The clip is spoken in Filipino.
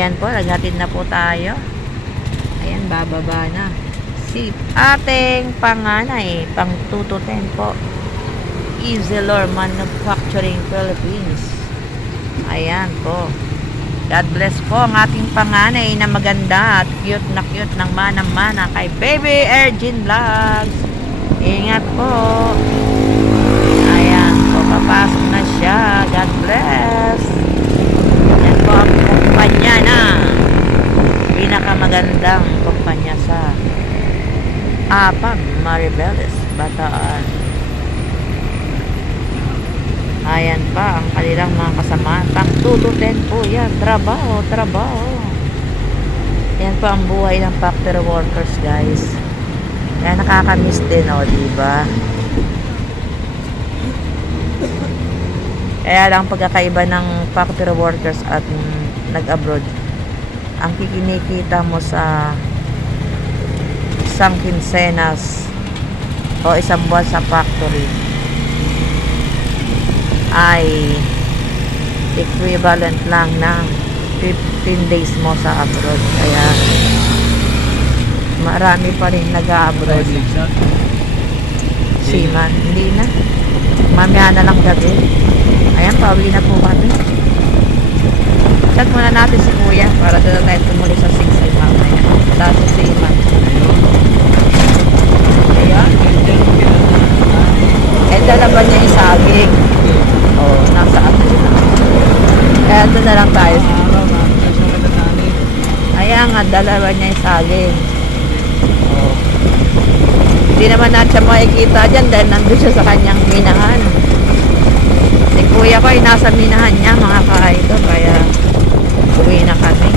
Ayan po, naghatid na po tayo. Ayan, bababa na. Si ating panganay, pang 2 to 10 po. Isilor Manufacturing Philippines. Ayan po. God bless po ang ating panganay na maganda at cute ng manang-mana kay Baby Ergin Vlogs. Ingat po. Ayan po, papasok na siya. God bless. Yan po ang kumpanya na pinakamagandang kumpanya sa Apag Maribeles, Bataan. Ayan pa ang kanilang mga kasama. Pang 2 to 10 po yan. Trabaho. Yan po ang buhay ng factory workers, guys. Yan, nakakamiss din, o, diba? Kaya lang pagkakaiba ng factory workers at nag-abroad, ang kikinikita mo sa isang kinsenas o isang buwan sa factory ay equivalent lang ng 15 days mo sa abroad. Kaya marami pa rin nag-a-abroad. Seaman, hindi na. Mamaya na lang gabi. Ayan, pauwi na po kami. Chat muna natin si Kuya para doon tayo tumuli sa Singsay mamaya. Sa Seaman. Ayan. Eh, dalawa niya yung saging. Oh, nasa atin na. Kaya doon na lang tayo. Ayan nga, dalawa niya yung saging. Oh. Hindi naman natin siya makikita dyan dahil nandun siya sa kanyang minahan. Si Kuya ko ay nasa minahan niya, mga ka-idol. Kaya uwi na kami.